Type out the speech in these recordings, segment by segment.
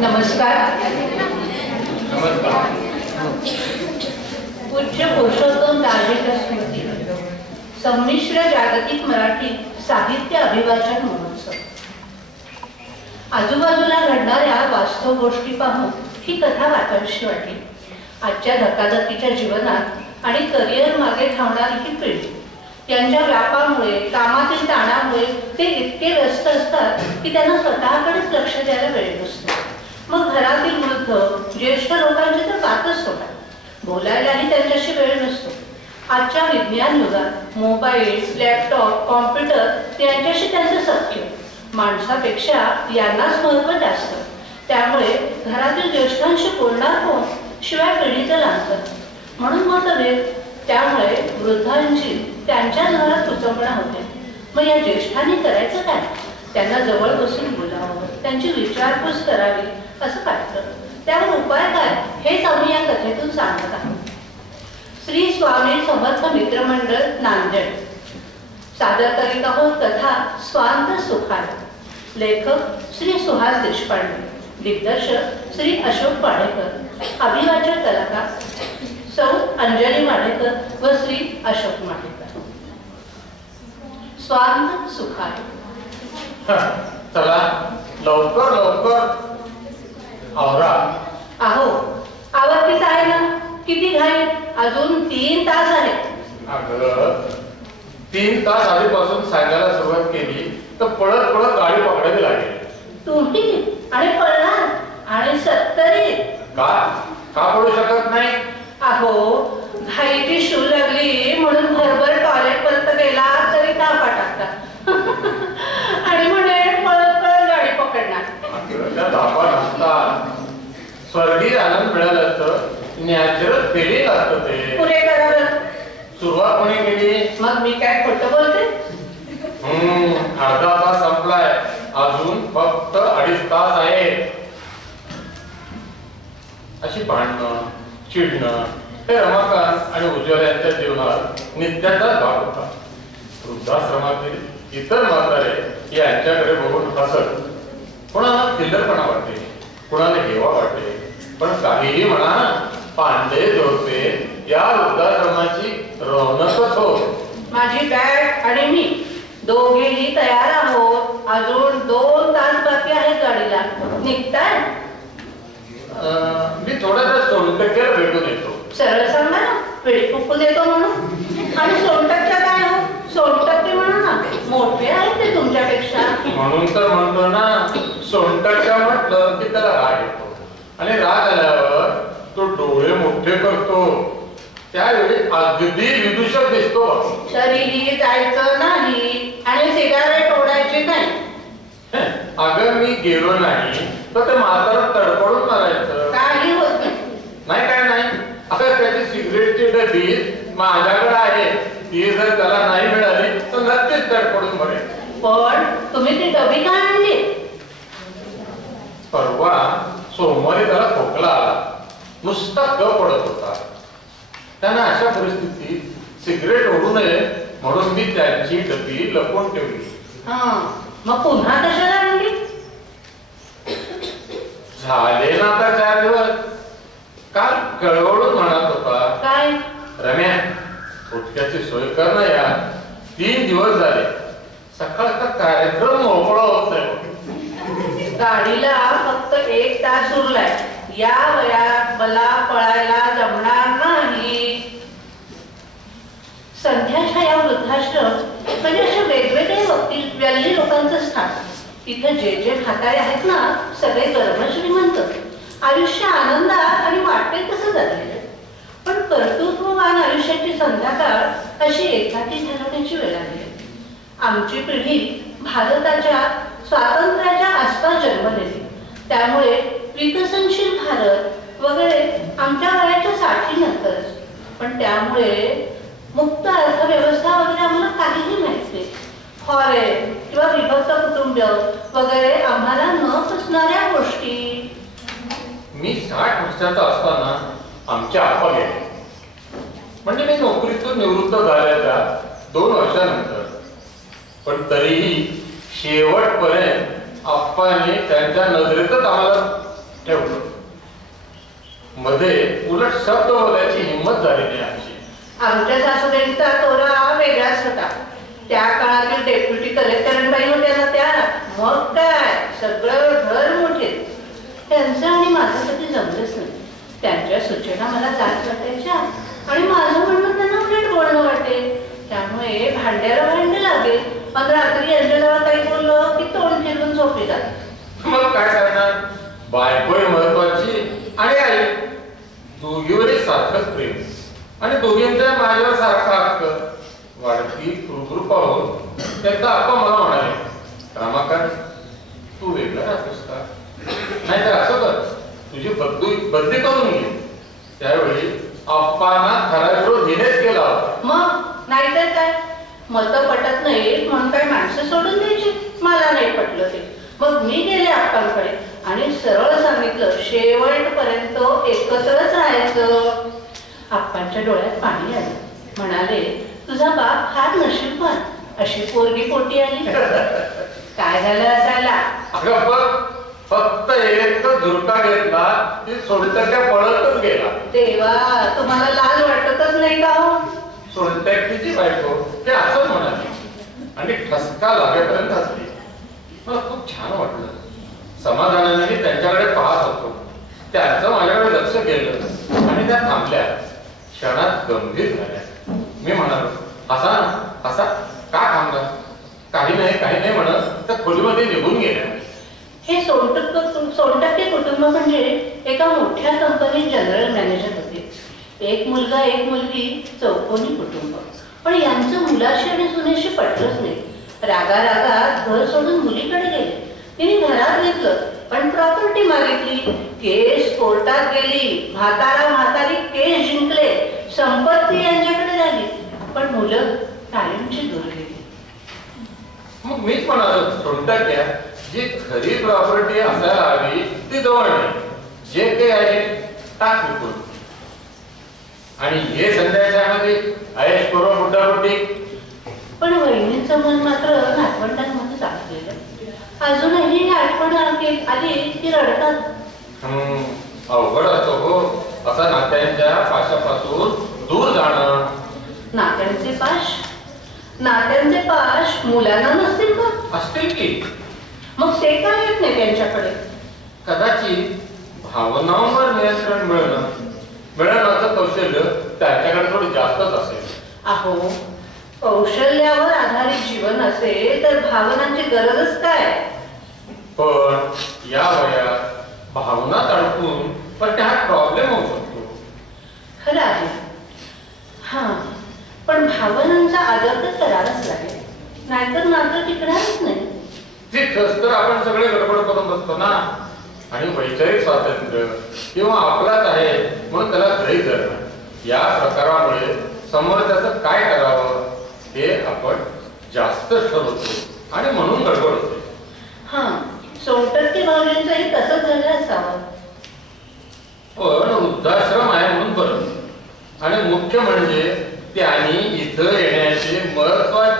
नमस्कार. नमस्कार. पूज्य पुरुषोत्तम दासजींच्या स्मृती संमिश्र जागतिक मराठी साहित्य अभिवाचन महोत्सव. आजूबाजूला घडणाऱ्या वास्तव गोष्टी पाहून ही कथा वाचावीशी वाटली. आजच्या धकाधकीच्या जीवनात आणि करिअर मागे धावणारी ही पिढी त्यांच्या व्यापामुळे, कामातील ताणामुळे ते इतके व्यस्त असतात की त्यांना स्वतःकडेच लक्ष द्यायला वेळ नसतो. मग घरातील वृद्ध ज्येष्ठ लोकांची तर बातच सोडा, बोलायलाही त्यांच्याशी वेळ नसतो. आजच्या विज्ञान युगात मोबाईल, लॅपटॉप, कॉम्प्युटर यांच्याशी त्यांचं सख्य, माणसापेक्षा यांनाच महत्त्व जास्त. त्यामुळे घरातील ज्येष्ठांशी बोलणार कोण, शिवाय पिढीचं लांतर म्हणून मतभेद. त्यामुळे वृद्धांची त्यांच्याच घरात कुचंबणा होते. मग या ज्येष्ठांनी करायचं काय? त्यांना जवळ बसून बोलावं, त्यांची विचारपूस करावी असं वाटतं. त्यावर उपाय काय हेच आम्ही या कथेतून सांगत आहोत. श्री स्वामी समर्थ मित्रमंडळ नांदेड सादर करीत आहोत कथा स्वांत सुखाय. लेखक श्री सुहास देशपांडे, दिग्दर्शक श्री अशोक पाडेकर, अभिवाचक कलाकार सौ अंजली माडेकर व श्री अशोक माडेकर. स्वांत सुखाय. चला लवकर लवकर आवरा. अहो आवडतीच आहे ना, किती घाई, अजून 3 तास आहेत. अगं 3 तास आधीपासून सांगायला सुरुवात केली तर पळत पळत गाडी पकडावी लागेल. तुम्ही आणि पळणार आणि 70 का का पडू शकत नाही? अहो घाईची शू लागली म्हणून भरभर टॉयलेट पर्यंत गेला तरी तापा टाकता आणि म्हणे पळत पळत गाडी पकडणार. त्या धापा नसतात. स्वर्गीय आनंद मिळालं असतं, नॅचरल फिलिंग असतं ते. पुरे करावं. सुरुवात कोणी केली? मग मी काय खोटं बोलते? अर्धा तास संपलाय, अजून फक्त 2.5 तास आहे. अशी भांडणं, चिडणं हे रमाकांत आणि उज्ज्वल यांच्या जीवनात नित्याचाच भाग होता. वृद्धाश्रमातील इतर म्हातारे यांच्याकडे बघून हसत. कोणाला खिल्लरपणा वाटते, कोणाला हेवा वाटते, पण काहीही म्हणा, पांडे जोडपे या वृद्धाश्रमाची रौनकच हो. माझी बॅग आणि मी दोघेही तयार आहोत. अजून 2 तास बाकी आहेत गाडीला. निघताय? मी थोड्याशा सोनटक्क्याला भेटून येतो. सरळ सांगा ना, पेढी फुकू देतो म्हणून. आणि सोनटक्क्या काय हो, सोनटक्के म्हणा ना, मोठे आहेत ते तुमच्यापेक्षा. म्हणून तर म्हणतो ना, सोनटक्क्या म्हटलं की त्याला राग येतो, आणि राग आल्यावर तो डोळे मोठे करतो. त्यावेळी अगदी विदूषक दिसतो. तरीही जायचं नाही आणि सिगारेट ओढायची नाही. अगर मी गेलो नाही तर ते म्हातारं तडपडून मारायचं. काही होत नाही. काय नाही? अगर त्याची सिगरेटची डबी माझ्याकडे आहे, ती जर त्याला नाही मिळाली तर नक्कीच तडपडून मरेल. पण तुम्ही ती डबी का आणली? परवा सोमवारी त्याला खोकला आला, नुसता ग पडत होता. त्यांना अशा परिस्थितीत सिगरेट ओढू नये म्हणून मी त्यांची डबी लपवून ठेवली. मग पुन्हा कशाला आणली? झाले ना आता 4 दिवस. काल कळवळून म्हणत होता, काय? रम्या गुटख्याची सोय कर ना यार, 3 दिवस झाले सकाळचा कार्यक्रम मोकळा होत नाही. गाडीला फक्त 1 तास उरलाय. या वयात मला पळायला जमणार नाही. संध्याच्या या वृद्धाश्रम म्हणजे अशा वेगवेगळे व्यक्ती लोकांचं स्थान. इथे जे म्हातारे आहेत ना, सगळे गर्भ श्रीमंत, आयुष्य आनंदात आणि वाटते तसं जगलेलं. पण कर्तृत्ववान आयुष्याची संध्याकाळ अशी एकाकी घालवण्याची वेळ आली. आमची पिढी भारताच्या स्वातंत्र्याच्या आसपास जन्मलेली, त्यामुळे विकसनशील भारत वगैरे आमच्या वयाच्या 60 नंतरच. पण त्यामुळे मुक्त अर्थव्यवस्था वगैरे आम्हाला काहीही माहित नाही. फॉरेन किंवा विभक्त कुटुंब वगैरे आम्हाला न पचणाऱ्या गोष्टी. मी 60 वर्षाचा असताना आमचे आप्पा गेले. म्हणजे मी नोकरीतून निवृत्त झाल्याच्या 2 वर्षानंतर. पण तरीही शेवटपर्यंत आप्पाने त्यांच्या नजरेतच आम्हाला ठेवलं. मध्ये उलट शब्द बोलायची हिंमत झाली नाही आमची. आमच्या सासूबाईंचा तोरा वेगळाच होता. त्या काळातील डेप्युटी कलेक्टरांबाई होत्या ना त्या, मग काय सगळं घर मोठे. त्यांचं आणि माझं कधी जमलंच नाही. त्यांच्या सूचना मला जास्त वाटायच्या आणि माझं म्हणणं त्यांना उलट बोलणं वाटेल. त्यामुळे भांड्याला भांडे लागेल. पण रात्री अंजलाला काही बोललं की तोंड फिरून झोपी जात. मग काय करणार, बायकोही महत्वाची आणि आई. दोघीवरही सारखंच प्रेम आणि दोघींचा माझ्यावर सारखा हक्क. वाढती कृपृ पाहून त्यांचा आप्पा मला म्हणाले, रमाकांत तू वेगळा राहतोस का? नाहीतर असं कर, तुझी बदली करून घे. त्यावेळी आप्पांना खरा विरोध घेण्याच केला होता. मग नाहीतर काय, मतं पटत नाही म्हणून काय माणसं सोडून द्यायची? मला नाही पटलं ते. मग मी गेले आप्पांकडे आणि सरळ सांगितलं, शेवटपर्यंत एकत्रच राहायचं. आप्पांच्या डोळ्यात पाणी आलं. म्हणाले, तुझा बाप फार नशीबवान, अशी पोरगी पोटी आली. काय झालं असायला? अगं बघ, फक्त एक झुरका घेतला ती सोडत्याच्या पळतच गेला. देवा, तुम्हाला लाज वाटतच नाही का हो? सोडत्याची बायको ते असंच म्हणाली आणि ठसका लागेपर्यंत हसली. मला खूप छान वाटलं. समाधानाने मी त्यांच्याकडे पाहत होतो. त्यांचं माझ्याकडे लक्ष गेलं आणि त्या थांबल्या. क्षणात गंभीर झाल्या. मी म्हणालो, हसा ना, हसा. का थांबला? काही नाही म्हणत त्या खोलीमध्ये निघून गेल्या. हे सोनटक्के कुटुंब म्हणजे एका मोठ्या कंपनीत जनरल मॅनेजर होते. एक मुलगा एक मुलगी, चौकोनी कुटुंब. पण यांचं मुलाशी आणि सुनेशी पटलंच नाही. रागारागात घर सोडून मुलीकडे गेले. तिने घरात घेतलं पण प्रॉपर्टी मागितली. केस कोर्टात गेली. म्हातारी केस जिंकले. संपत्ती यांच्याकडे झाली. पण मुलं कायमची दूर गेली. मग मीच म्हणालो, सोडटक्या जी खरी प्रॉपर्टी असायला हवी ती जवळ नाही. जे काही आहे टाक विकून आणि हे संध्याकाळमध्ये आयश करून बुटाबुटी. पण वहिनींचं मन मात्र नातवंडांमध्ये टाकलेलं. अजूनही आठवण आली की रडतात. अवघड असतो हो असा नात्यांच्या पाशापासून दूर जाणं. नात्यांचे पाश मुलांना नसतील का? असतील की. मग ते काय येत नाही त्यांच्याकडे? कदाचित भावनांवर नियंत्रण मिळवण्याचं कौशल्य त्यांच्याकडे थोडं जास्तच असेल. अहो, कौशल्यावर आधारित जीवन असेल तर भावनांची गरजच काय? पण या वयात भावनात अडकून पण हा प्रॉब्लेम होऊ शकतो. खरं आहे. हा, पण भावनांचा आदर तर करावाच लागेल. नाहीतर नातं टिकणारच नाही. जी खस तर आपण सगळे गडबड करून बसतो ना. आणि वैचारिक स्वातंत्र्य किंवा आपलाच आहे म्हणून त्याला गृहीत धरणं, या प्रकारामुळे समोरच्याचं काय करावं हे आपण जास्त ठरवतो आणि म्हणून गडबड होते. हा, सोनटक्के भावजींचंही तसंच झालं असावं. पण वृद्धाश्रम आहे म्हणून बरं. आणि मुख्य म्हणजे त्यांनी इथं येण्याचे महत्वाचे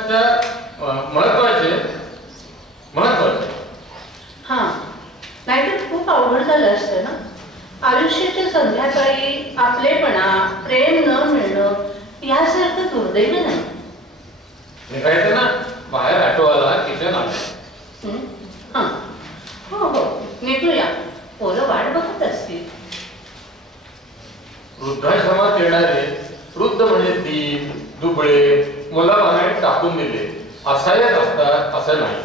हा, नाहीतर खूप अवघड झालं असतं ना. आयुष्याच्या संध्याकाळी आपलेपणा, प्रेम न मिळणं यासारखं दुर्दैव नाही. निघायचं ना बाहेर ऑटोवाला किचन आलं. हा, हो निघूया. पोरं वाट बघत असतील. वृद्धाश्रमात येणारे वृद्ध म्हणजे दीन, दुबळे, मुलाबाहेर टाकून दिले असायच असतात असं नाही.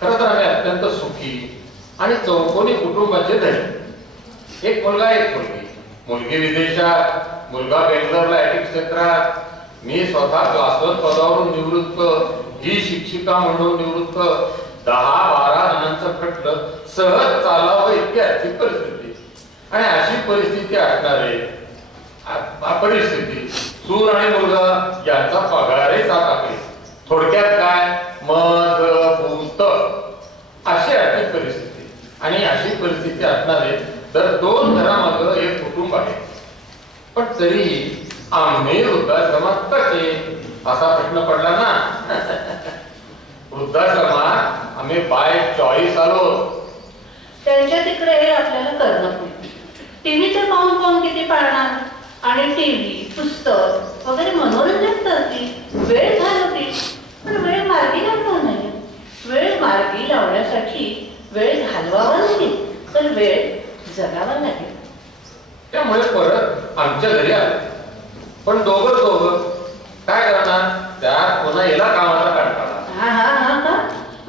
खरं तर आम्ही अत्यंत सुखी आणि चौकोनी कुटुंबाचे धनी. एक मुलगा एक मुलगी. मुलगी विदेशात, मुलगा बेंगलोरला आयटी क्षेत्रात. मी स्वतः क्लासवर पदावरून निवृत्त, ही शिक्षिका म्हणून निवृत्त. 10-12 जणांचं खटलं सहज चालावं इतकी आर्थिक परिस्थिती. आणि अशी परिस्थिती असणारे परिस्थिती सूर आणि मुलगा यांचा पगारही 7 आकडे. थोडक्यात काय, मध पुस्तक अशी आर्थिक परिस्थिती. आणि अशी परिस्थिती असणारे तर 2 घरामागं एक कुटुंब आहे. पण तरीही आम्ही वृद्धाश्रमात कसे असा प्रश्न पडला ना. वृद्धाश्रमात आम्ही बाय चॉईस आलो. त्यांच्या तिकडे आपल्याला करणं नाही. टीव्ही तर पाहून किती पाळणार, आणि टीव्ही, पुस्तक वगैरे मनोरंजन करतील, वेळ घालवतील, पण वेळ मार्गी लावणार नाही. वेळ मार्गी लावण्यासाठी वेळ घालवावा नाही, तर वेळ जगावा लागेल. त्यामुळे परत आमच्या घरी आले, पण दोघं काय करणार? त्यात पुन्हा याला कामाचा कंटाळा. हा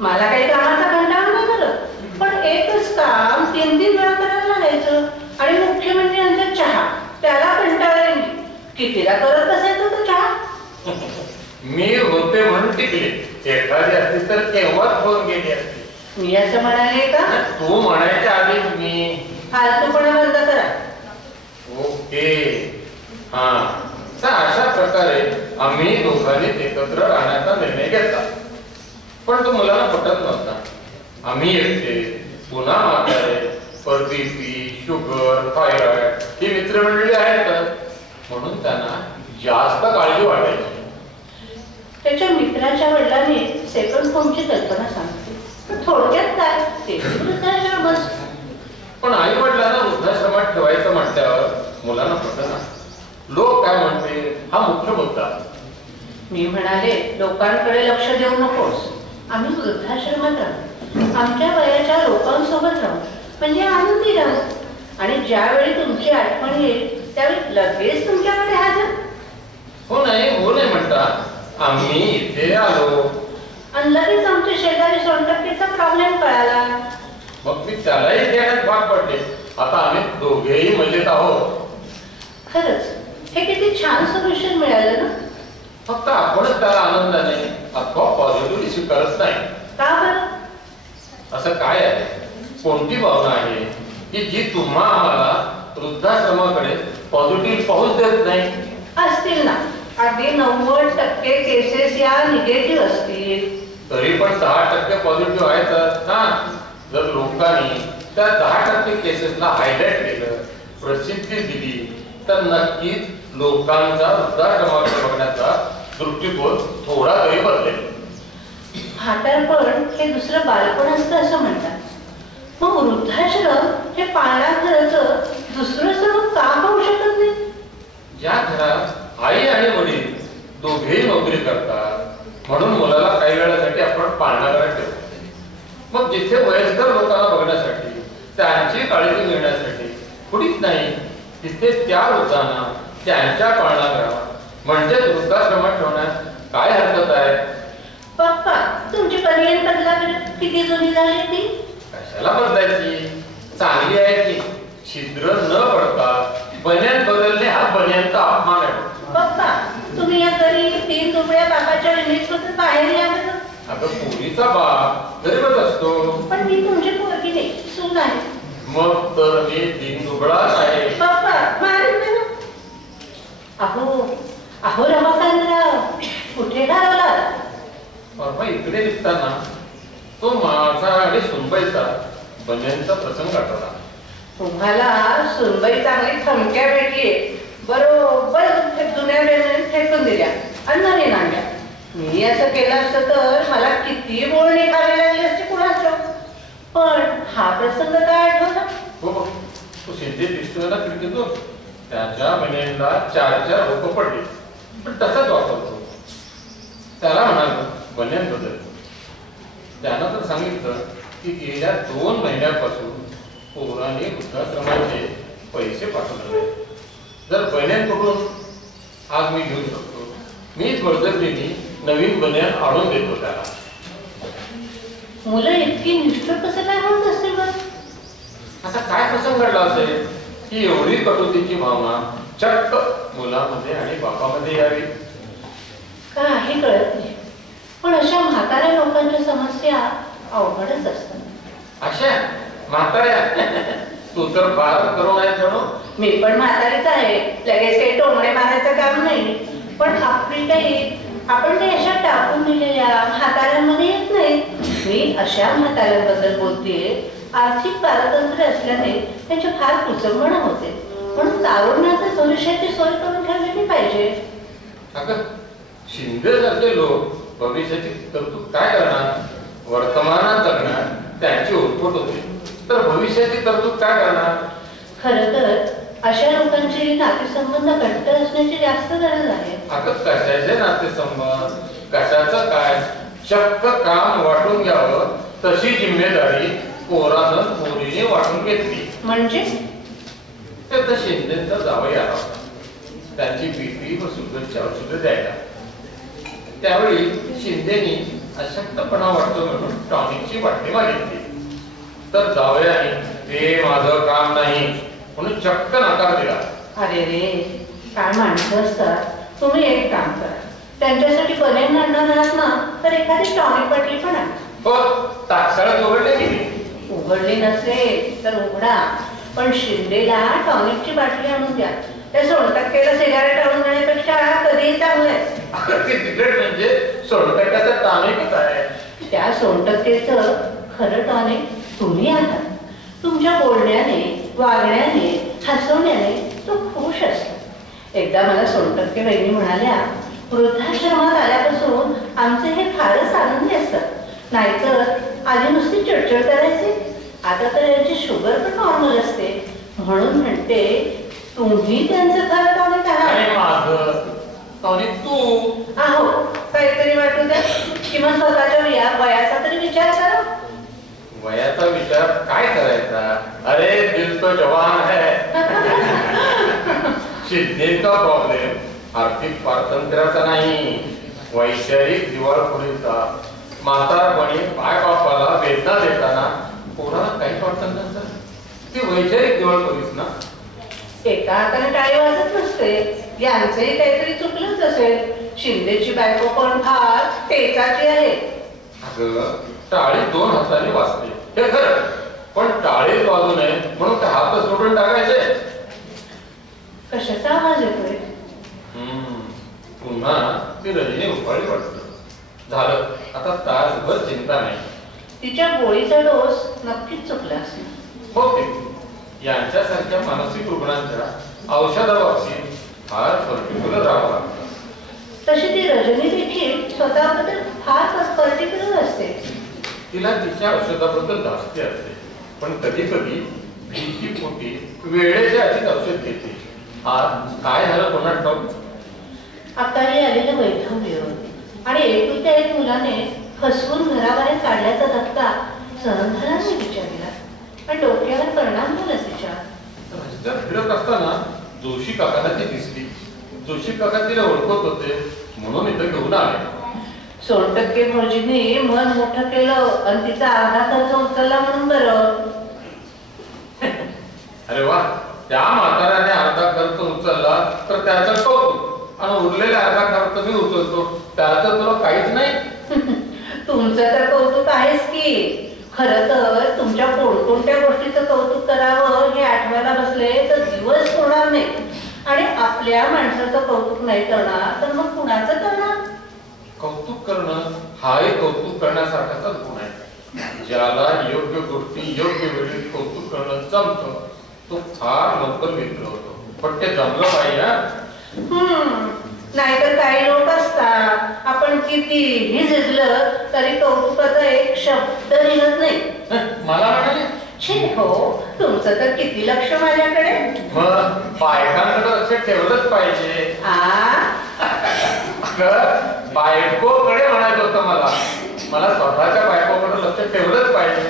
मला काही कामाचा कंटाळा नाही करत, पण एकच काम 3-3 वेळा करायला लागायचं. आणि मुख्य म्हणजे आमचा चहा, त्याला कंटाळा येईल. कितीला करत असायचं तो चहा? मी होते म्हणून टिकले, एखादी असती तर केव्हाच फोन केली असती. मी असं म्हणाले का? तू म्हणायच्या आधी मी फालतूपणा बंद करा. ओके, हा. तर अशा प्रकारे आम्ही दोघांनी एकत्र राहण्याचा निर्णय घेतला. पण तो मुलाला पटत नव्हता. आम्ही एकटे, पुन्हा म्हातारे, बीपी, शुगर, थायरॉइड ही मित्रमंडळी आहेतच, म्हणून त्यांना जास्त काळजी वाटायची. त्याच्या मित्राच्या वडिलांनी सेकंड होमची कल्पना सांगितली. थोडक्यात काय, ते वृद्धाश्रमच. पण आई वडिलांना वृद्धाश्रमात ठेवायचं म्हटल्यावर मुलांना पटना. लोक काय म्हणते हा मुख्य मुद्दा. मी म्हणाले, लोकांकडे लक्ष देऊ नकोस. आम्ही वृद्धाश्रमात राहू, आमच्या वयाच्या लोकांसोबत राहू, म्हणजे आनंदी राहू. आणि ज्यावेळी तुमची आठवण येईल त्यावेळी लगेच तुमच्याकडे हजर. हो नाही म्हणता. आम्ही इथे आलो आणि लगेच आमच्या शेजारी सोनटक्केचा प्रॉब्लेम कळाला. मग मी त्यालाही देण्यात भाग पडले. आता आम्ही दोघेही मजेत आहोत. खरंच हे किती छान सोल्युशन मिळालं ना. फक्त आपणच त्याला आनंदाने अथवा पॉझिटिव्हली स्वीकारत नाही. का बरं? असं काय आहे, कोणती भावना आहे की जी तुम्हा आम्हाला वृद्धाश्रमाकडे पॉझिटिव्ह पाहूच देत नाही? असतील ना, अगदी 90% केसेस या निगेटिव्ह असतील. तरी पण 10% पॉझिटिव्ह आहेतच ना. जर लोकांनी त्या 10% केसेसला हायलाइट केलं, प्रसिद्धी दिली, तर नक्कीच लोकांचा वृद्धाश्रमाकडे बघण्याचा दृष्टिकोन थोडा तरी बदलेल. म्हातारपण हे दुसरं बालपण असतं असं म्हणतात. मग वृद्धाश्रम हे पाळणाघराचं दुसरं स्वरूप का होऊ शकत नाही? ज्या घरात आई आणि वडील दोघेही नोकरी करतात, म्हणून मुलाला काही वेळासाठी आपण पाळणाघरात ठेवतो. मग जिथे वयस्कर लोकांना बघण्यासाठी, त्यांची काळजी घेण्यासाठी कुणीच नाही, तिथे त्या वृद्धांना त्यांच्या पाळणाघरात म्हणजे वृद्धाश्रमात ठेवण्यात काय हरकत आहे? पप्पा, तुमची बनियन बदला किती जुनी झाली ती? कशाला बदलायची? चांगली आहे की. छिद्र न पडता बनियन बदलणे हा बनियनचा अपमान आहे. पप्पा, तुम्ही या घरी 3 दुबळ्या बाबाच्या युनिट्समधून बाहेर या बरं. अगं, पोरीचा बाप गरीबच असतो. पण मी तुमची पोरगी नाही, सून आहे. मग तर मी 3 दुबळाच आहे. पप्पा, मारेल ना. अहो रमाकांतराव, कुठे घालवला? परवा इकडे दिसताना तो माझा आणि सुनबाईचा बनियनचा प्रसंग आठवला. तुम्हाला सुनबाई चांगली थमक्या भेटलीये. बरोबर जुन्या बनियन फेकून दिल्या आणि नवीन आणल्या. मी असं केलं असतं तर मला किती बोलणी खावी लागली असते कुणाचं. पण हा प्रसंग काय आठवला? हो, तो सिद्धे दिसतोय ना खिडकीतून, त्याच्या बनियनला 4 लोक पडले, पण तसाच वापरतो. त्याला म्हणालो बनियन बदल. त्यानं तर सांगितलं की गेल्या 2 महिन्यापासून पोरांनी वृद्धाश्रमाचे पैसे पाठवले. जर बनियन कुठून आज मी घेऊ शकतो, मीच बळजबरीने नवीन बनियन आणून देतो त्याला. मुलं इतकी निष्ठुर कसं काय होत असतील बरं? असा काय प्रसंग घडला असेल की एवढी कटुतीची भावना चक्क मुलामध्ये आणि बापामध्ये यावी? काही कळत नाही. पण अशा म्हाताऱ्या लोकांच्या समस्या अवघडच असतात. अशा म्हाताऱ्या? तू तर फार करून आहे जणू. मी पण म्हातारीच आहे, लगेच काही टोमणे मारायचं काम नाही. पण आपण काही अशा टाकून दिलेल्या म्हाताऱ्यांमध्ये येत नाही. मी अशा म्हाताऱ्यांबद्दल बोलतेय आर्थिक पारतंत्र्य असल्याने त्यांची फार कुचंबणा होते. म्हणून तारुण्यातच भविष्याची सोय करून ठेवलेली पाहिजे. अगं, शिंदे सारखे लोक भविष्याची तरतूद काय करणार? वर्तमानात जगणार, त्यांची उरफोट होते तर भविष्याची तरतूद काय करणार? खरं तर अशा लोकांची नातेसंबंध घट्ट असण्याची जास्त गरज आहे. आता कशाचे नातेसंबंध, कशाचं काय, चक्क काम वाटून घ्यावं तशी जिम्मेदारी पोरानं पोरीने वाटून घेतली. म्हणजे ते तर शिंदेचा जावई आला होता. त्यांची बीपी व शुगरची औषधं द्यायला. त्यावेळी शिंदेनी अशक्तपणा वाटतो म्हणून टॉनिकची बाटली मागितली. तर जावयाने ते माझं काम नाही म्हणून चक्क नकार दिला. अरे रे, काय माणसं असतात. तुम्ही एक काम करा, त्यांच्यासाठी बनेन आणणार आहात ना तर एखादी टॉनिक बाटली पण आणा. हो, तात्काळच उघडले गेली. उघडली नसेल तर उघडा, पण शिंदेला टॉनिकची बाटली आणून द्या. त्या सोनटक्केला सिगारेट आणून देण्यापेक्षा कधीही चांगलं आहे. सिगरेट म्हणजे सोनटक्क्याचं टॉनिकच आहे. त्या सोनटक्केचं खरं टॉनिक तुम्ही आहात. तुमच्या बोलण्याने, वागण्याने, हसवण्याने तो खुश असतो. एकदा मला सोनटक्के वहिनी म्हणाल्या, वृद्धाश्रमात आल्यापासून आमचे हे फारच आनंदी असतात. नाहीतर आधी नुसती चिडचिड करायची, आता तर यांची शुगर पण नॉर्मल असते. म्हणून म्हणते तुम्ही त्यांचं खरं टॉनिक आहात. माझं टॉनिक तू आहो, काहीतरी वाटू द्या. किंवा स्वतःच्या वयाचा तरी विचार करा. वयाचा विचार काय करायचा? अरे दिल तो जवान है. शिंदेचा प्रॉब्लेम आर्थिक स्वातंत्र्याचा नाही, वैचारिक दिवाळखोरीचा. म्हातारपणी पाय बापाला वेदना देताना कोणाला काही वाटत नसतं. ती वैचारिक दिवाळखोरीच ना. एका हाताने टाळी वाजत नसते. यांचंही काहीतरी चुकलंच असेल. शिंदेची बायको पण फार तेचाची आहे. अगं, टाळी दोन हाताने वाजते हे खरं, पण टाळीच वाजू नये म्हणून ते हात सोडून टाकायचे. कशाचा आवाज येतोय? पुन्हा ती रजनी उफाळी वाटत. झालं, आता तासभर चिंता नाही. तिच्या गोळीचा डोस नक्कीच चुकला असेल. हो, ते यांच्यासारख्या मानसिक रुग्णांच्या औषधाबाबतीत फार पर्टिक्युलर राहावं लागतं. तशी ती रजनी देखील स्वतःबद्दल फार पर्टिक्युलर असते. तिला तिच्या औषधाबद्दल धास्ती असते, पण कधी कधी भीती पोटी वेळेच्या आधीच औषध घेते. आज काय झालं कोणाला ठाऊक. अकाली आलेलं वैधव्य आणि एकुलत्या एक मुलाने फसवून घराबाहेर काढल्याचा धक्का सहन झाला नाही बिचारीला, आणि डोक्यावर परिणाम झाला तिच्या. रस्त्यात फिरत असताना जोशी काकाला ती दिसली. जोशी काका तिला ओळखत होते म्हणून इथं घेऊन आले. सोनटक्के भाऊजींनी मन मोठं केलं आणि तिचा अर्धा खर्च उचलला म्हणून बरं. अरे वा, त्या म्हाताऱ्याने अर्धा खर्च उचलला तर त्याचं कौतुक, आणि उरलेला अर्धा खर्च मी उचलतो त्याचं तुला काहीच नाही. तुमचं तर कौतुक आहेच की. खरं तर तुमच्या कोणकोणत्या गोष्टीचं कौतुक करावं हे आठवायला बसले तर दिवस होणार नाही. आणि आपल्या माणसाचं कौतुक नाही करणार तर मग कुणाचं करणार? कौतुक करणं हाही कौतुक करण्यासारखाच गुण आहे. ज्याला योग्य गोष्टी योग्य वेळी कौतुक करणं जमतं तो फार लवकर मित्र होतो. पण ते जमलं पाहिजे ना. नाहीतर काही लोक असतात, आपण कितीही झिजलं तरी कौतुकाचा एक शब्द निघत नाही. मला म्हणाले, छे हो, तुमचं तर किती लक्ष माझ्याकडे. मग बायकांकडे लक्ष ठेवलंच पाहिजे. बायकोकडे म्हणायचं होतं मला स्वतःच्या बायकोकडे लक्ष ठेवलंच पाहिजे.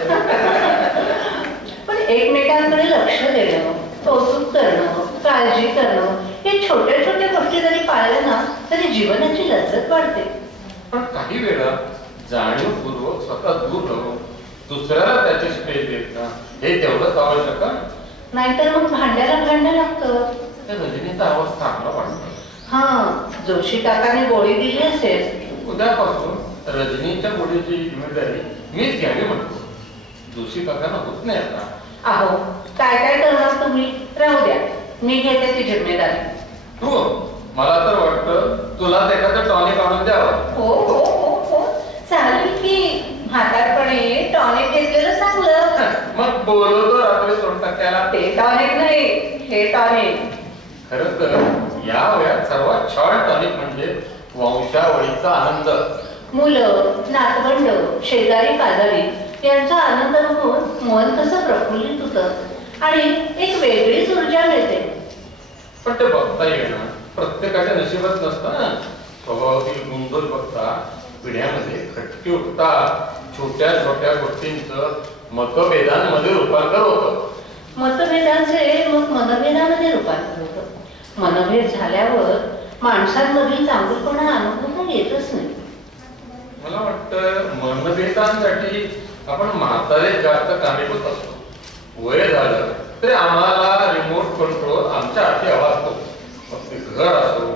पण एकमेकांकडे लक्ष देणं, कौतुक करणं, काळजी करणं हे छोट्या छोट्या गोष्टी जरी पाळल्या ना तरी जीवनाची लज्जत वाढते. पण काही वेळा जाणीवपूर्वक स्वतः दूर राहून दुसऱ्याला त्याची स्पेस देत ना हे तेवढंच आवश्यक. नाहीतर मग भांड्याला भांडं लागतं. त्या रजनीचा आवाज चांगला वाटतो. जोशी काकाने गोळी दिली असेल. उद्यापासून रजनीच्या गोळीची जिम्मेदारी मीच घ्यावी म्हणतो. जोशी काकांना होत नाही आता. अहो, काय काय करणार तुम्ही? राहू द्या, मी घेते ती जिम्मेदारी. तू मला तर वाटतं तुलाच एखादं टॉनिक आणून द्यावं. हो हो हो हो, चालेल की. म्हातारपणे टॉनिक घेतलेलं चांगलं. मग बोलवतो रात्री सोनटक्क्याला. ते टॉनिक नाही, हे टॉनिक. खरं तर या वयात सर्वात छान टॉनिक म्हणजे वंशावळीचा आनंद. मुलं, नातवंड, शेजारी पाजारी यांचा आनंद बघून मन कसं प्रफुल्लित होतं आणि एक वेगळीच ऊर्जा मिळते. पण ते बघता येणं प्रत्येकाच्या नशिबात नसतं ना. स्वभावातील गुंडोल बघता पिढ्यामध्ये खटके उठतात. छोट्या छोट्या गोष्टींचं मतभेदांमध्ये रूपांतर होतं. मतभेदांचे मग मनभेदामध्ये रूपांतर होतं. मनभेद झाल्यावर माणसांमधील चांगुलपणा अनुभवता येतच नाही. मला वाटतं मनभेदांसाठी आपण म्हातारे जास्त कारणीभूत असतो. वय झालं तरी आम्हाला रिमोट कंट्रोल आमच्या हाती हवा असतो. मग ते घर असो,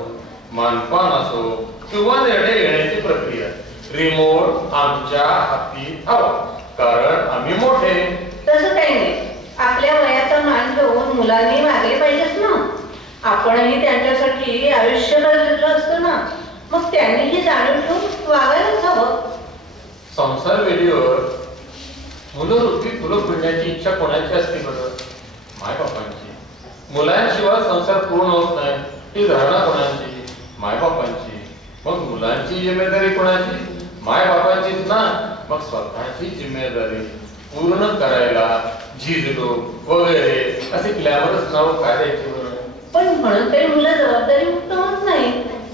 मानपान असो किंवा निर्णय घेण्याची प्रक्रिया, रिमोट आमच्या हाती हवा, कारण आम्ही मोठे. तसं काही नाही. आपल्या वयाचा मान ठेवून मुलांनी मागले पाहिजेच ना. आपणही त्यांच्यासाठी आयुष्य गरजेचं असतं ना. मग त्यांनीही जाणीव ठेवून वागायलाच हवं. संसार वेळीवर मुलं रुपी फुलं फुलण्याची इच्छा कोणाची असते बरं? मायबापांची. मुलांशिवाय संसार पूर्ण होत नाही ही धारणा कोणाची? मायबापांची. मग मुलांची जिम्मेदारी कोणाची? मायबापांचीच ना. मग स्वतःची जिम्मेदारी पूर्ण करायला झिजलो वगैरे असे ग्लॅमरस नाव काय द्यायचे बरं? पण म्हणून तरी मुलं जबाबदारी मुक्त होत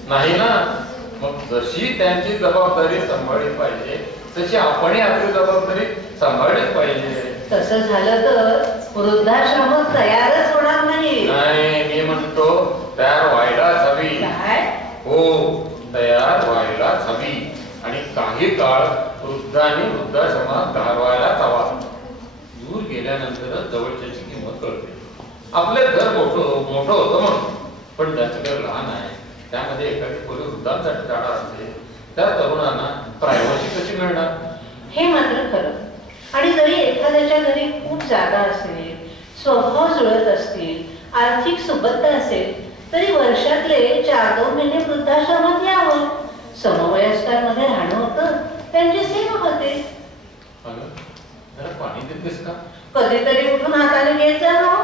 नाही ना. मग जशी त्यांची जबाबदारी सांभाळली पाहिजे तशी आपणही आपली जबाबदारी सांभाळलीच पाहिजे. तसं झालं तर वृद्धाश्रम तयारच होणार नाही. मी म्हणतो तयार व्हायलाच हवी. काय? हो, तयार व्हायलाच हवी. आणि काही काळ वृद्धांनी वृद्धाश्रमात घालवायलाच हवा. दूर गेल्यानंतरच जवळच्याची किंमत कळते. आपले घर मोठं होतं म्हणून, पण त्याचं घर लहान आहे. त्यामध्ये एखादी खोली वृद्धांसाठी जाणार असते, त्या तरुणांना प्रायव्हसी कशी मिळणार? हे मात्र खरं. आणि जरी एखाद्याच्या घरी खूप जागा असेल, स्वभाव जुळत असतील, आर्थिक सुबत्ता असेल, तरी वर्षातले 4-2 महिने वृद्धाश्रमात यावं. समवयस्कांमध्ये राहणं होतं, त्यांची सेवा होते. पाणी देतेस का? कधीतरी उठून हाताने घेत जा ना.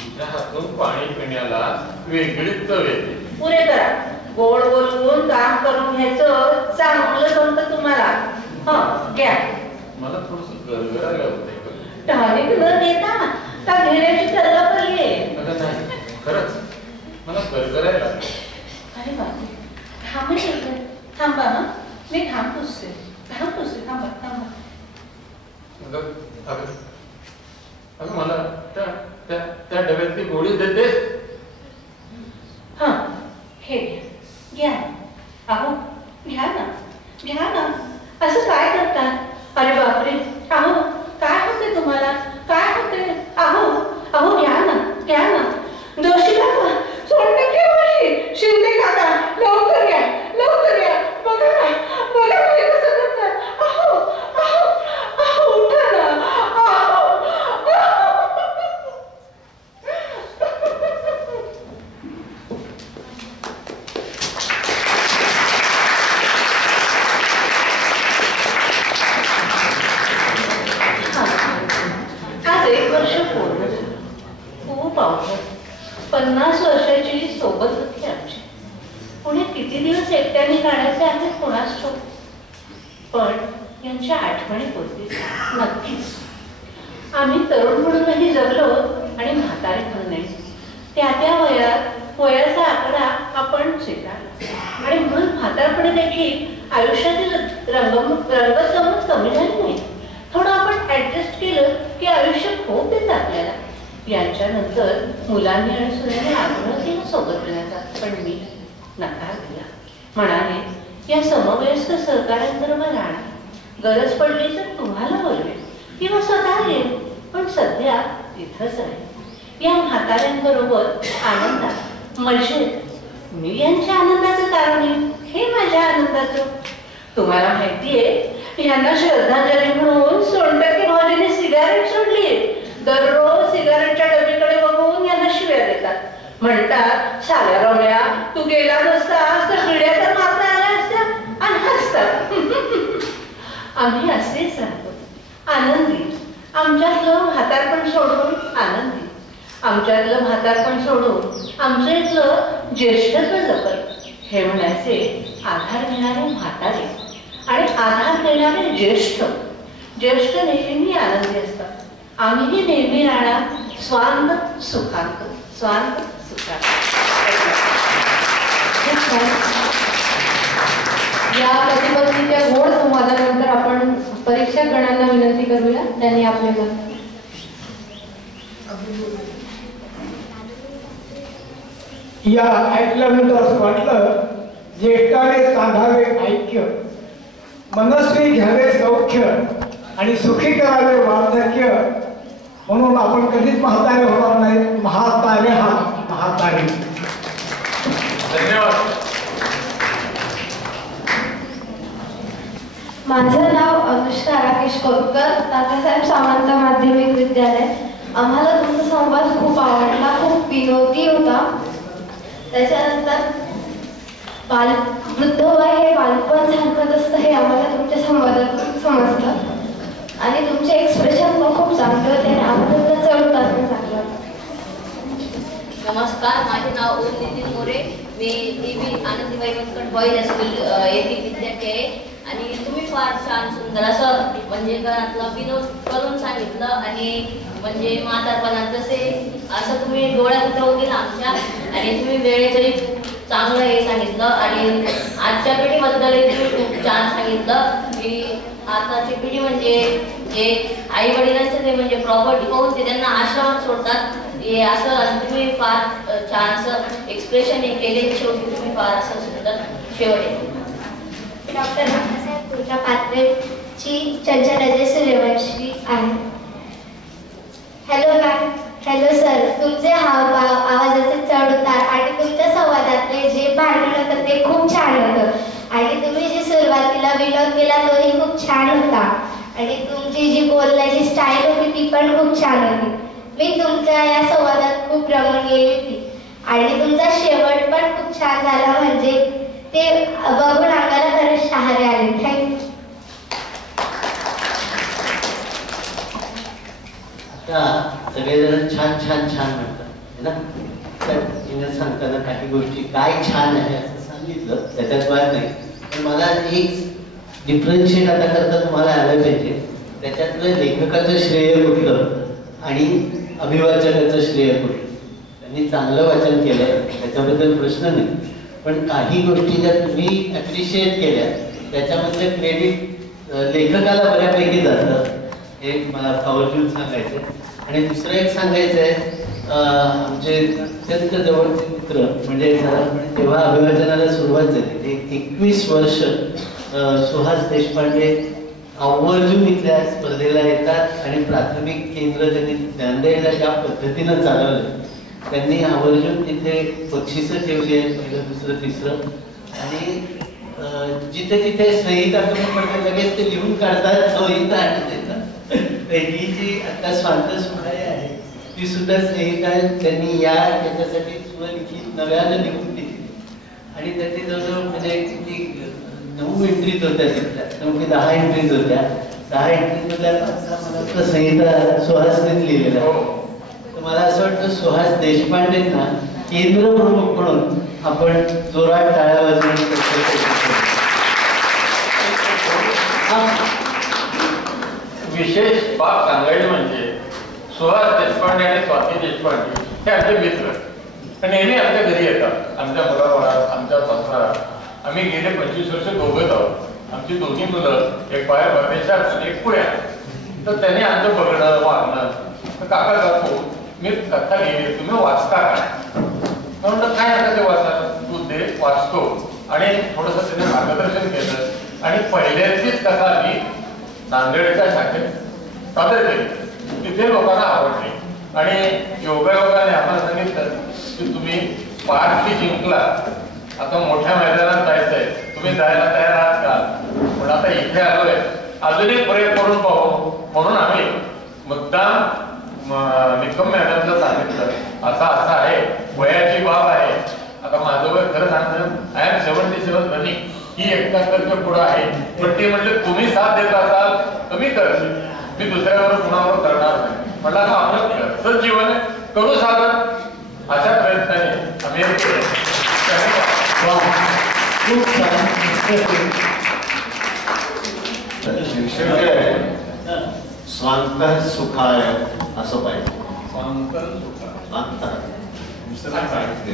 तुझ्या हातून पाणी पिण्याला वेगळीच चव येते. पुरे करा. गोड बोलून काम करून घ्यायचं चांगलं जमतं तुम्हाला. घ्या. मला थोडस गरगरायला होतंय. टॉनिक न घेता का घेण्याची तलप आहे? नाही, खरंच मला गरगरायला. अरे बापरे, थांबा ना. मी थांब पुसते. थांबा. अगं मला त्या डब्यातली गोळी देतेस? हे घ्या. अहो घ्या ना. असं काय करता? अरे बापरे, अहो काय होते तुम्हाला? काय होते? अहो घ्या ना. दोषी काका, सोडणे शिंदे काका, लवकर घ्या. बघा काय कसं करतात. अहो उठा ना. आज 1 वर्ष पूर्ण झालं. खूप अवघड. 50 वर्षाची सोबत होती आमची. पुणे किती दिवस एकट्याने काढायचे आहेत कोणास ठाऊक. पण यांच्या आठवणी पुरतील नक्कीच. आम्ही तरुण म्हणूनही जगलो आणि म्हातारे म्हणून नाही. त्या वयाचा आकडा आपण स्वीकारला आणि म्हणून म्हातारपणे देखील आयुष्यातील रंगत कमी झाली नाही. थोडं आपण ऍडजस्ट केलं की आयुष्य खूप देतं आपल्याला. यांच्यानंतर मुलांनी आणि सुनेने आग्रह केला सोबत येण्याचा, पण मी नकार दिला. म्हणाले या समवयस्क सहकाऱ्यांबरोबर राहणार. गरज पडली तर तुम्हाला बोलवेल किंवा स्वतः येईल, पण सध्या तिथंच आहे. या म्हाताऱ्यांबरोबर आनंदात मजेत मी यांच्या आनंदाचं कारण आहे. हे माझ्या आनंदाचं. तुम्हाला माहितीये यांना श्रद्धांजली म्हणून सोनटक्के भाऊजीने सिगारेट सोडली. दररोज सिगारेटच्या डबीकडे बघून यांना शिव्या देतात. म्हणतात साल्या रम्या, तू गेला नसतास तर पिढ्या तर मारता आल्या असत्या. आणि हसतात. आम्ही असेच राहतो, आनंदी. आमच्यातलं म्हातारपण सोडून आनंदी. आमच्यातलं म्हातारपण सोडून आमचं इथलं ज्येष्ठत्व जपल. हे म्हणायचे आधार घेणारे म्हातारे आणि आधार देणारे ज्येष्ठ. ज्येष्ठ नेहमी आनंदी असतात. आम्हीही नेहमी राहणार स्वांत सुखांत, स्वांत सुखांत. या प्रतिपत्तीच्या गोड संवादानंतर आपण परीक्षक गणांना विनंती करूया त्यांनी आपले मत. या ऐकल्यानंतर असं वाटलं, ज्येष्ठाने साधावे ऐक्य, मनस्वी घ्यावे सौख्य आणि सुखी करावे वार्धक्य, म्हणून आपण कधीच म्हातारे होणार नाही. म्हातारे हा म्हातारे. धन्यवाद. माझं नाव अनुष्का राकेश कोरकर, तात्यासाहेब सामंत माध्यमिक विद्यालय. आम्हाला तुमचा संवाद खूप आवडला, खूप विनोदी होता. त्याच्यानंतर वृद्धवय हे बालपण सारखंच असतं हे आम्हाला तुमच्या संवादातून समजलं. आणि तुमचे एक्सप्रेशन पण खूप चांगले होते आणि आम्हाला चढतात पण चांगलं होतं. नमस्कार, माझे नाव ओम नितीन मोरे. मी EB आनंदीबाई वनकट बॉईज हायस्कूल येथील विद्यार्थी आहे. आणि तुम्ही फार छान सुंदर असं म्हणजे घरातलं विनोद करून सांगितलं आणि म्हणजे म्हातारपणात जसे असं तुम्ही डोळ्यात उतरवून दिलं आमच्या. आणि तुम्ही वेळेचंही चांगलं हे सांगितलं आणि आजच्या पिढीबद्दलही तुम्ही खूप छान सांगितलं की आताची पिढी म्हणजे जे आई वडिलांचं ते म्हणजे प्रॉपर्टी पाहून ते त्यांना आश्रमात सोडतात हे असं. तुम्ही फार छान असं एक्सप्रेशन हे केले. शेवटी तुम्ही फार असं सुंदर शेवट. डॉक्टर बाबासाहेब पुरका पात्रेची चर्चा रजे सूर्यवंशी आहे. Hello ma'am. Hello sir. तुमचे हावभाव, आवाजाचे चढ उतार आणि तुमच्या संवादातले जे भांडण होतं ते खूप छान होतं. आणि तुम्ही जी सुरुवातीला विनोद केला तोही खूप छान होता. आणि तुमची जी बोलण्याची स्टाईल होती ती पण खूप छान होती. मी तुमच्या या संवादात खूप रमून गेली होती. आणि तुमचा शेवट पण खूप छान झाला, म्हणजे ते बघून अंगाला खरंच शहारे आले. थँक्यू. आता सगळेजण छान छान छान म्हणतात ना. तिने सांगताना काही गोष्टी काय छान आहे असं सांगितलं, त्याच्यात वाद नाही. पण मला एक डिफरन्शिएट आता करता तुम्हाला आलं पाहिजे. त्याच्यातलं लेखकाचं श्रेय कुठलं आणि अभिवाचकाचं श्रेय कुठलं. त्यांनी चांगलं वाचन केलं त्याच्याबद्दल प्रश्न नाही. पण काही गोष्टी ज्या तुम्ही ॲप्रिशिएट केल्या त्याच्यामधलं क्रेडिट लेखकाला बऱ्यापैकी जातं. हे मला आवर्जून सांगायचं आहे. आणि दुसरं एक सांगायचं आहे, आमचे अत्यंत जवळचे मित्र म्हणजे साधारणपणे जेव्हा अभिवाचनाला सुरुवात झाली ते 21 वर्ष सुहास देशपांडे आवर्जून इथल्या स्पर्धेला येतात आणि प्राथमिक केंद्र त्यांनी नांदेडला ज्या पद्धतीनं चालवलं त्यांनी आवर्जून तिथे बक्षिसं ठेवली आहेत, पहिलं दुसरं तिसरं. आणि जिथे जिथे संहिता कमी पडते लगेच ते लिहून काढतात संहिता आणि देतात. ही जी आता स्वांत सुखाय आहे ती सुद्धा संहिता त्यांनी या त्याच्यासाठी स्वलिखित नव्यानं लिहून दिली. आणि त्याची जवळजवळ म्हणजे किती 9 एंट्रीज होत्या तिथल्या, 9 की 10 एंट्रीज होत्या. 10 एंट्रीजमधल्या मला संहिता सुहासनेच लिहिलेला. तर मला असं वाटतं सुहास देशपांडेंना केंद्र प्रमुख म्हणून आपण जोरात टाळ्या वाजवून विशेष बाब सांगायची म्हणजे सुहास देशपांडे आणि स्वाती देशपांडे हे आमचे मित्र नेहमी आमच्या घरी येतात. आमच्या मुलाबाळात, आमच्या संसारात आम्ही गेले 25 वर्ष दोघंच आहोत. आमची दोन्ही मुलं, एक बाहेर परदेशात आणि एक पुण्यात. तर त्यांनी आमचं बघणं वागणं. तर काका काकू मी कथा लिहिली, तुम्ही वाचता का? म्हणून काय आता ते वाचणार, तू ते वाचतो. आणि थोडंसं त्याने मार्गदर्शन केलं आणि पहिल्याचीच कथा मी नांदेडच्या शाखेत सादर केली. तिथे लोकांना आवडली आणि योगायोगाने आम्हाला सांगितलं की तुम्ही पार्टी जिंकला, आता मोठ्या मैदानात जायचंय, तुम्ही जायला तयार आहात का? पण आता इथे आलोय, अजूनही प्रयोग करून पाहू. म्हणून आम्ही मुद्दाम निकम मॅडमला सांगितलं असं असं आहे, वयाची बाब आहे. आता माझं वय खरं सांगतं आय एम 77 रनिंग, ही 71 पुढं आहे. पण ते म्हणले तुम्ही साथ देत असाल तर मी करते, मी दुसऱ्यावर कुणावर करणार नाही. म्हटलं आता आपलं खरंच जीवन करू साधन. अशा प्रयत्नाने आम्ही शिक्षक जे आहे स्वांतः सुखाय असं पाहिजे.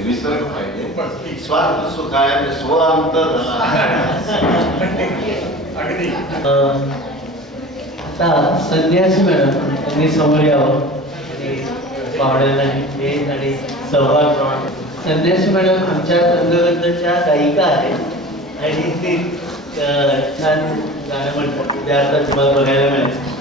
विसर्ग पाहिजे. स्वार्थ सुखाय स्वांत झाला. आता संन्यासी मॅडम त्यांनी समोर यावं आणि पाहुण्यांना आणि सहभाग. संन्यासी मॅडम आमच्या रंगगंधच्या गायिका आहेत आणि ते छान गाणं म्हणतात. ते आता तुम्हाला बघायला मिळेल.